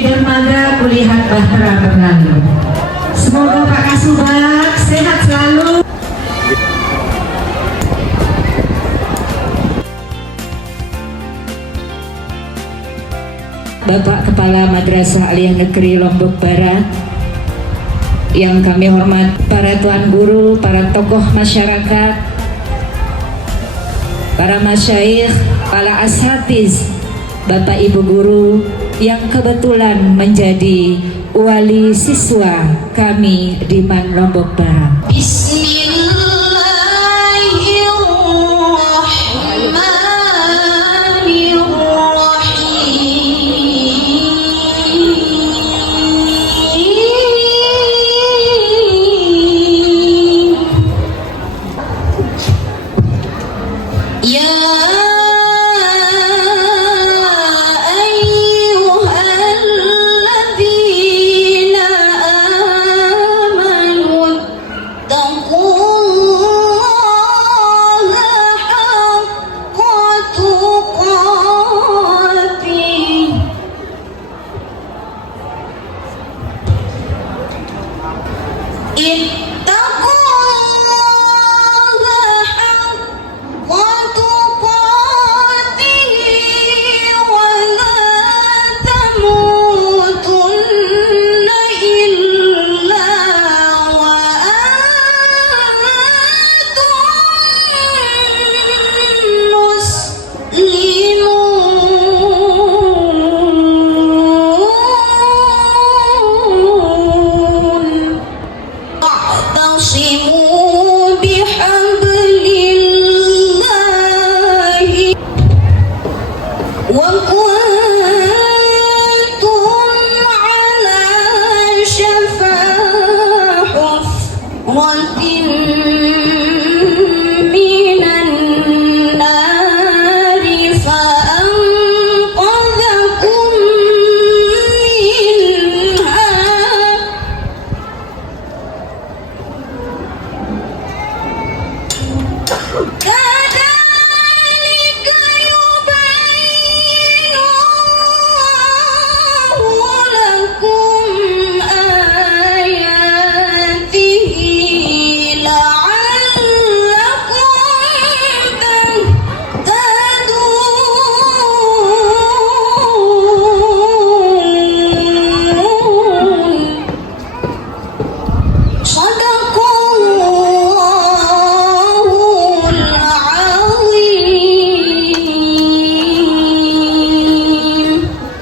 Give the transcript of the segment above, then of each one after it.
di dermaga kulihat Bahtera Bernando. Semoga Pak Kasubag sehat selalu. Bapak Kepala Madrasah Aliyah Negeri Lombok Barat, yang kami hormat para tuan guru, para tokoh masyarakat, para masyayikh, para asatiz, Bapak Ibu guru yang kebetulan menjadi wali siswa kami di MAN Lombok Barat.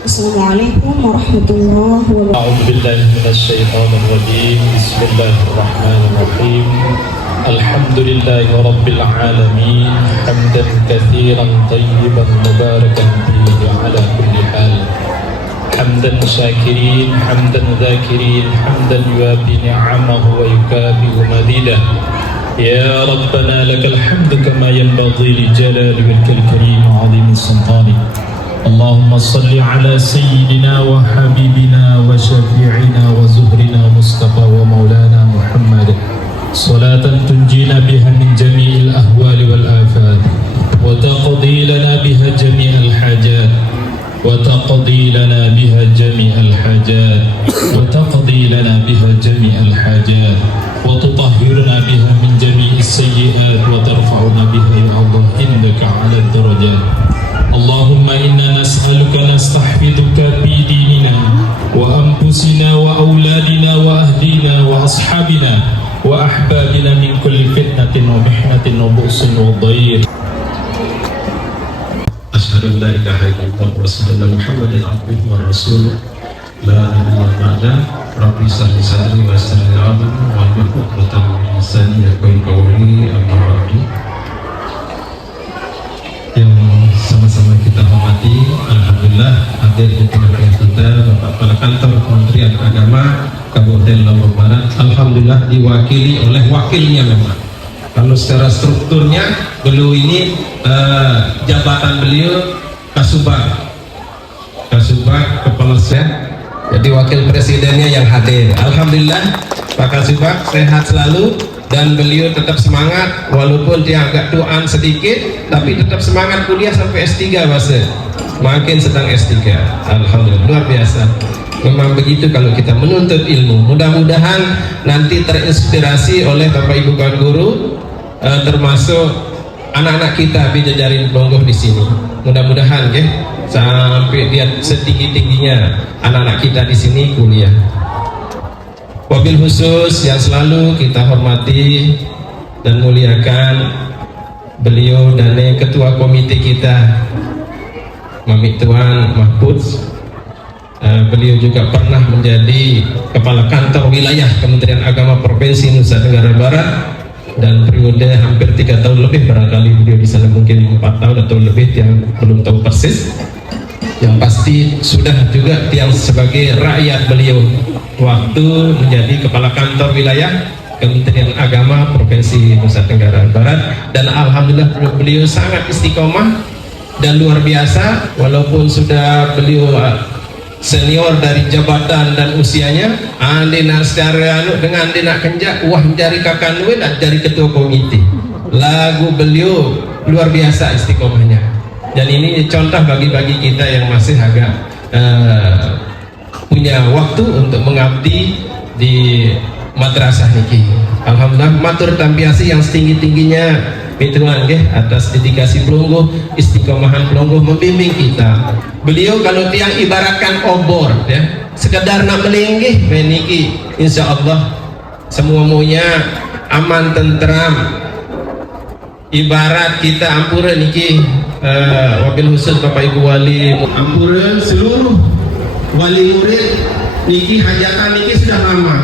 Assalamualaikum warahmatullahi wabarakatuh. A'udzu billahi minasyaitonir rajim. Bismillahirrahmanirrahim. Alhamdulillahi rabbil alamin. Hamdan katsiran thayyiban mubarakan fihi ala kulli hal. Hamdan syakirin, hamdan dzakirin, hamdan yuwafi ni'amahu wa yukafi'u madidah. Ya Rabbana lakal hamdu kama yanbaghi li jalali wajhikal karim wa 'azimi sultanik. اللهم صل على سيدنا وحبيبنا وشفيعنا وزهرنا مصطفى ومولانا محمد صلاة تنجينا بها من جميع الأهوال والآفات وتقضي لنا بها جميع الحاجات وتقضي لنا بها جميع الحاجات وتقضي لنا بها جميع الحاجات وتطهرنا بها من جميع السيئات وترفعنا بها يا الله عندك على الدرجات. اللهم إنا نسألك نستحفظك في ديننا وأنفسنا وأولادنا وأهلنا وأصحابنا وأحبابنا من كل فتنة ومحنة وبؤس وضيق. أشهد أن لا إله إلا الله وأشهد أن محمدا عبده ورسوله لا نبي بعده. ربي اشرح لي صدري ويسر لي أمري واحلل عقدة من لساني يفقهوا قولي. أما بعد. Yang sama-sama kita hormati, alhamdulillah hadir di tengah kita Bapak Kepala Kantor Kementerian Agama Kabupaten Lombok Barat, alhamdulillah diwakili oleh wakilnya. Memang kalau secara strukturnya beliau ini jabatan beliau Kasubag Kepala Sen, jadi wakil presidennya yang hadir. Alhamdulillah Pak Kasubag sehat selalu dan beliau tetap semangat walaupun dia agak tuaan sedikit, tapi tetap semangat kuliah sampai S3 Mas. Makin sedang S3. Alhamdulillah luar biasa. Memang begitu kalau kita menuntut ilmu. Mudah-mudahan nanti terinspirasi oleh Bapak Ibu kawan guru, termasuk anak-anak kita Bijajarin Plonggoh di sini. Mudah-mudahan ya, sampai dia setinggi-tingginya anak-anak kita di sini kuliah. Wabil khusus yang selalu kita hormati dan muliakan beliau dan ketua komite kita, Mami Tuan Mahfud. Beliau juga pernah menjadi kepala kantor wilayah Kementerian Agama Provinsi Nusa Tenggara Barat, dan periode hampir 3 tahun lebih barangkali beliau di sana, mungkin 4 tahun atau lebih, yang belum tahu persis. Yang pasti sudah juga yang sebagai rakyat beliau waktu menjadi kepala kantor wilayah Kementerian Agama Provinsi Nusa Tenggara Barat, dan alhamdulillah beliau sangat istiqomah dan luar biasa. Walaupun sudah beliau senior dari jabatan dan usianya, andina secara dengan andina kenjak wah mencari kakak nuwe dan dari ketua komite. Lagu beliau luar biasa istiqomahnya, dan ini contoh bagi kita yang masih agak punya waktu untuk mengabdi di madrasah niki. Alhamdulillah matur tampiasi yang setinggi-tingginya Mituan atas dedikasi Plonggoh, istiqomahan Plonggoh membimbing kita. Beliau kalau tiang ibaratkan obor ya, sekedar nak melinggih meniki insya Allah semua maunya aman tentram. Ibarat kita ampura niki, wabil khusus Bapak Ibu Wali ampura seluruh wali murid niki hajatan niki sudah lama.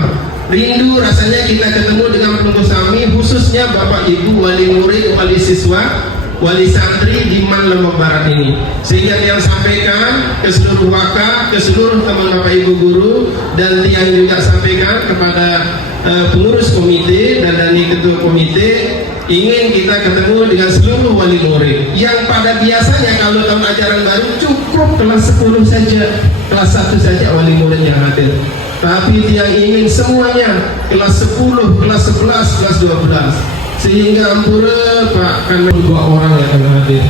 Rindu rasanya kita ketemu dengan Plonggoh Sami, khususnya Bapak Ibu wali murid, wali siswa, wali santri di Man Lombok Barat ini, sehingga yang sampaikan ke seluruh waka, ke seluruh teman Bapak Ibu guru, dan yang juga sampaikan kepada pengurus komite dan dari ketua komite, ingin kita ketemu dengan seluruh wali murid yang pada biasanya kalau tahun ajaran baru cukup kelas 10 saja, kelas 1 saja wali murid yang hadir. Tapi dia ingin semuanya kelas 10, kelas 11, kelas 12, sehingga ampura Pak kan 2 orang yang akan hadir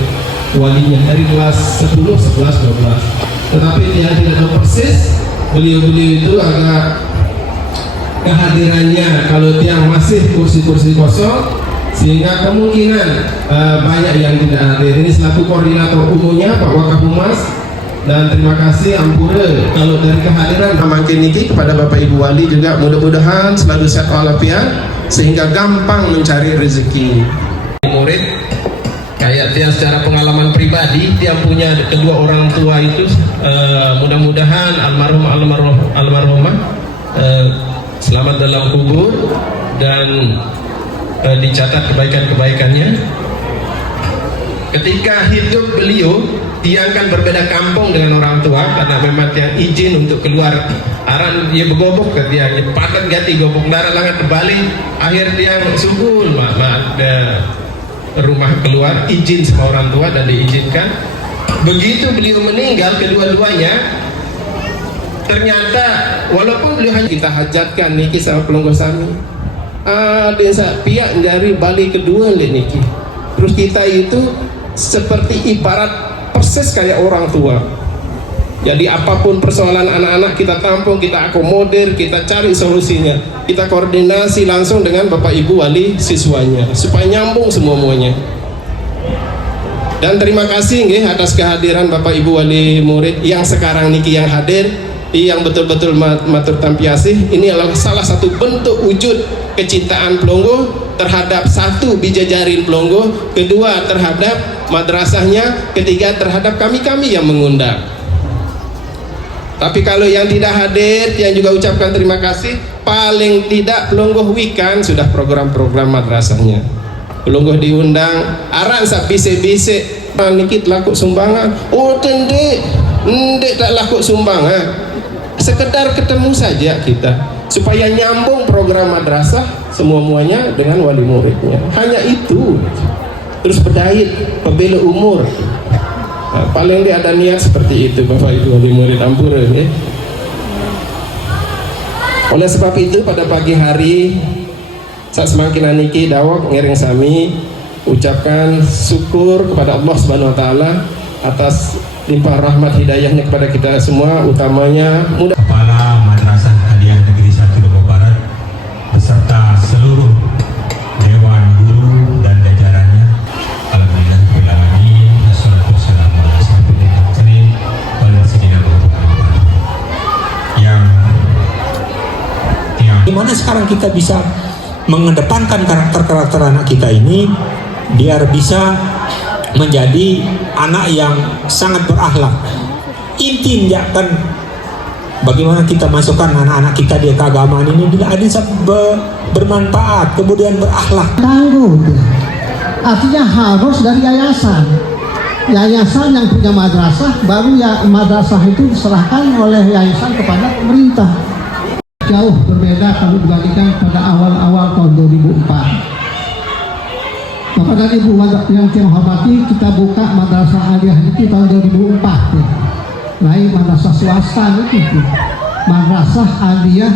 walinya dari kelas 10, 11, 12. Tetapi dia tidak tahu persis beliau-beliau itu agak kehadirannya kalau dia masih kursi-kursi kosong, sehingga kemungkinan banyak yang tidak hadir. Ini selaku koordinator umumnya Pak Wakahumas. Dan terima kasih ampura kalau dari kehadiran makin ini kepada Bapak Ibu Wali juga, mudah-mudahan selalu sehat walafiat sehingga gampang mencari rezeki. Murid kayak dia secara pengalaman pribadi, dia punya kedua orang tua itu mudah-mudahan almarhumah selamat dalam kubur dan dicatat kebaikan-kebaikannya. Ketika hidup beliau, dia akan berbeda kampung dengan orang tua karena memang dia izin untuk keluar aran dia begobok ke dia padat gati gobok darah langat kembali, akhir dia subul rumah keluar izin sama orang tua dan diizinkan. Begitu beliau meninggal kedua-duanya, ternyata walaupun beliau hanya kita hajatkan niki sama Plonggoh Sami, desa pihak dari balik kedua niki, terus kita itu seperti ibarat persis kayak orang tua. Jadi apapun persoalan anak-anak kita tampung, kita akomodir, kita cari solusinya, kita koordinasi langsung dengan Bapak Ibu wali siswanya supaya nyambung semuanya. Dan terima kasih nggih atas kehadiran Bapak Ibu wali murid yang sekarang niki yang hadir, yang betul-betul matur tampiasih. Ini adalah salah satu bentuk wujud kecintaan Plonggoh terhadap satu Bijajarin Plonggoh, kedua terhadap madrasahnya, ketiga terhadap kami-kami yang mengundang. Tapi kalau yang tidak hadir, yang juga ucapkan terima kasih, paling tidak Plonggoh Weekend sudah program-program madrasahnya. Plonggoh diundang, aran sak bisik-bisik, nikit laku sumbangan, oh tendek tak laku sumbangan. Sekedar ketemu saja kita supaya nyambung program madrasah semua-muanya dengan wali muridnya, hanya itu. Terus berdait pembela umur, nah, paling dia ada niat seperti itu Bapak Ibu wali murid ampura ya. Oleh sebab itu pada pagi hari saat semakin niki dawak ngiring sami ucapkan syukur kepada Allah Subhanahu wa taala atas limpah rahmat hidayahnya kepada kita semua, utamanya mudah. Kepala Madrasah Aliyah Negeri 1 Lombok Barat beserta seluruh dewan guru dan jajarannya. Alhamdulillah wassalatu wassalamu ala asyrofil mursalin wal sayyidina Muhammad. Yang gimana sekarang kita bisa mengedepankan karakter-karakter anak kita ini biar bisa menjadi anak yang sangat berakhlak. Intinya kan bagaimana kita masukkan anak-anak kita di keagamaan ini bila ada bermanfaat kemudian berakhlak. Tangguh, artinya harus dari yayasan. Yayasan yang punya madrasah, baru ya madrasah itu diserahkan oleh yayasan kepada pemerintah. Jauh berbeda kalau dibandingkan pada awal-awal tahun 2004. Bapak dan Ibu yang saya hormati, kita buka Madrasah Aliyah itu tahun 2004 ya. Lain madrasah swasta itu. Madrasah Aliyah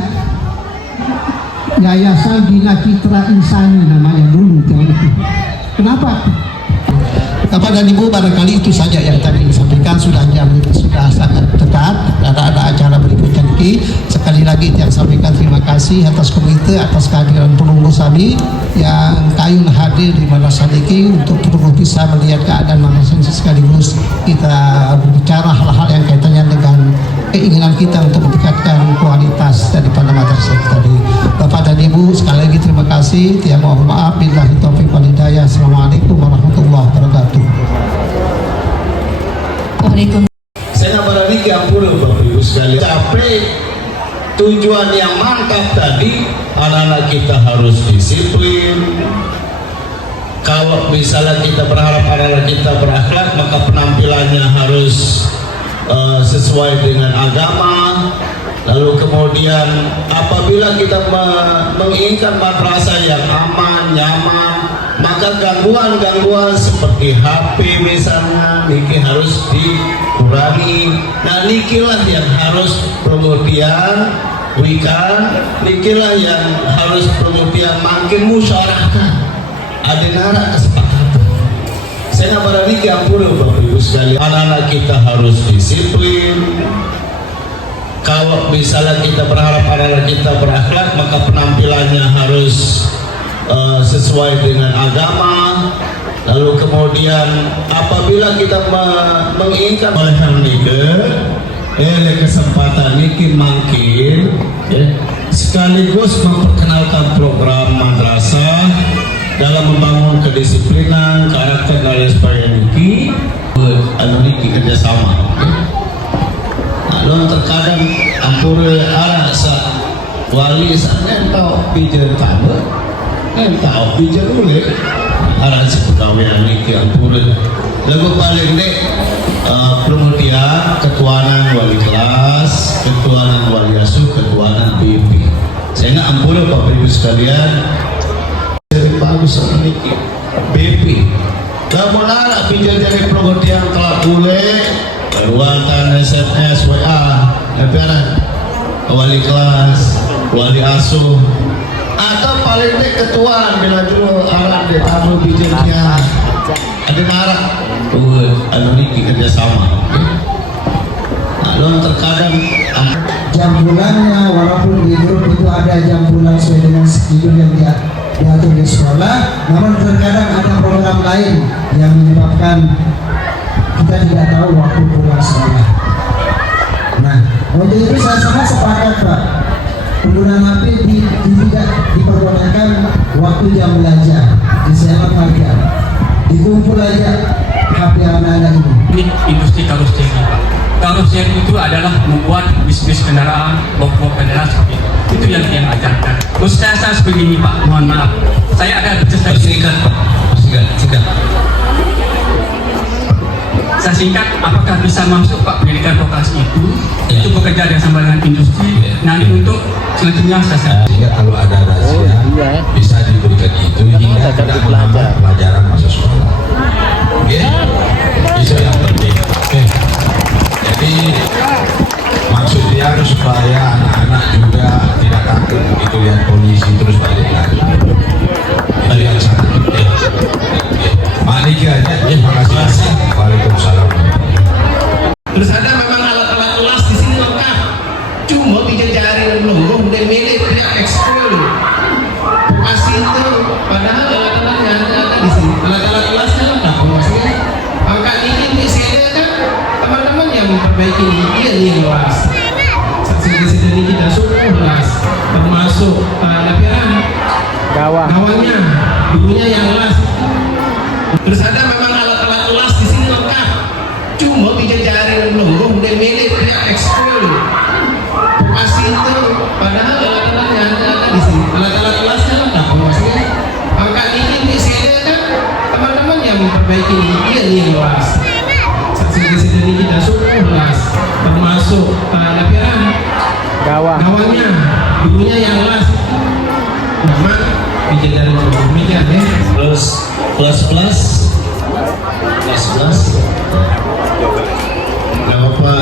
Yayasan Bina Citra Insani namanya dulu tahun itu. Kenapa? Bapak dan Ibu, barangkali itu saja yang tadi disampaikan. Sudah jam sudah sangat dekat. Ada acara berikutnya lagi. Sekali lagi yang sampaikan terima kasih atas komite, atas kehadiran penunggu tadi yang kayun hadir di madrasah ini untuk terus bisa melihat keadaan madrasah sekaligus kita berbicara hal-hal yang kaitannya dengan keinginan kita untuk meningkatkan kualitas daripada madrasah tadi. Bapak dan Ibu, sekali lagi terima kasih. Tiada mohon maaf. Billahi taufiq wal hidayah. Assalamualaikum warahmatullahi wabarakatuh. Waalaikumsalam. Saya berani ke Ampura Bapak Ibu sekalian. Capek tujuan yang mantap tadi, anak-anak kita harus disiplin. Kalau misalnya kita berharap anak-anak kita berakhlak, maka penampilannya harus sesuai dengan agama. Lalu kemudian apabila kita menginginkan madrasah yang aman, nyaman, maka gangguan-gangguan seperti HP misalnya niki harus dikurangi. Nah nikilah yang harus pengertian wikan, nikilah yang harus pengertian makin musyawarah ada nara kesepakatan. Saya berani ke Ampura Bapak Ibu sekalian, anak-anak kita harus disiplin. Kalau misalnya kita berharap anak-anak kita berakhlak, maka penampilannya harus sesuai dengan agama. Lalu kemudian apabila kita menginginkan oleh kesempatan ini makin sekaligus memperkenalkan program madrasah dalam membangun kedisiplinan, karakter dan lain sebagainya ini kerjasama. Lalu terkadang Ampura arah wali sana tahu pijar tambah, tahu pijar boleh arah sepegawai ini ke Ampura. Lalu paling dek kemudian ketuanan wali kelas, ketuanan wali asuh, ketuanan BP. Sehingga Ampura Bapak Ibu sekalian dari bagus ini BP. Kamu nara pijar dari perhatian telah boleh. Ruangan SMS, WA, wali kelas, wali asuh, atau paling baik ketua bila dulu arah di tamu bijaknya ada marah, ini kerjasama. Lalu terkadang Jam bulannya walaupun di grup itu ada jam bulan sesuai dengan schedule yang diatur di sekolah, namun terkadang ada program lain yang menyebabkan kita tidak tahu waktu pulang sekolah. Nah, untuk itu saya sangat sepakat Pak, penggunaan HP tidak dipergunakan waktu jam belajar, disewa pagi, dikumpul aja HP anak-anak ini. Industri karoseri Pak. Karoseri itu adalah membuat bisnis kendaraan, blok-blok kendaraan seperti itu. Itu yang diajarkan. Terus saya sebegini Pak, mohon maaf. Saya ada bercerita singkat Pak. Singkat. Saya singkat, apakah bisa masuk Pak pendidikan vokasi itu bekerja dengan sama dengan industri nanti untuk selanjutnya saya Sehingga kalau ada rahasia bisa diberikan itu hingga tidak menghambat pelajaran masa sekolah. Itu yang penting. Jadi maksudnya supaya anak-anak juga tidak takut begitu lihat polisi terus balik lagi. Itu yang sangat penting. Mari aja. Terima kasih. Waalaikumsalam. Terus ada memang alat-alat kelas di sini lengkap, cuma dijajarin logo udah milik pihak ekskul asli itu, padahal alat-alatnya ada di sini, alat-alat kelasnya lengkap maksudnya. Angkat ini di sini kan teman-teman yang memperbaiki dia nih kelas. Sini kita suruh kelas, termasuk gawangnya, dulunya yang kelas. Terus ada memang alat-alat kelas di sini lengkap, cuma dijajarin logo udah milik pihak ekskul asli itu, padahal alat-alatnya ada di sini, alat-alat kelasnya lengkap maksudnya. Angkat ini di sini kan teman-teman yang memperbaiki dia nih kelas. Sini kita suruh kelas, termasuk gawangnya, dulunya yang kelas. Memang dijajarin demikian ya. plus Gak apa-apa.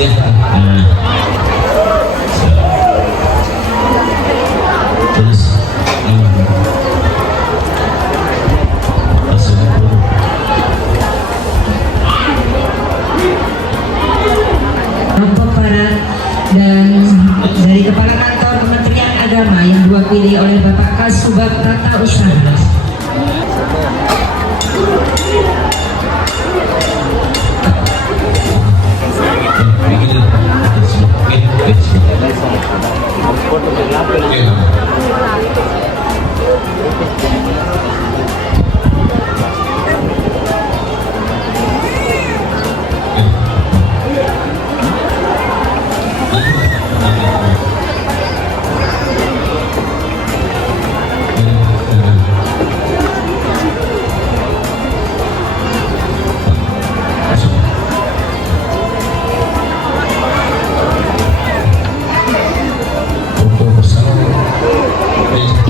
ini terus Kelompok Barat dan dari Kepala Kantor Kementerian Agama yang diwakili oleh Bapak Kasubag Tata Usaha.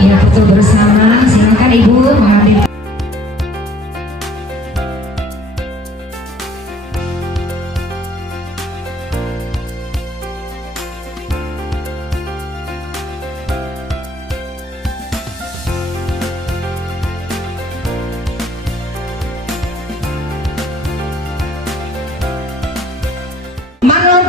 Ya, foto bersama. Silakan Ibu mengambil. Manor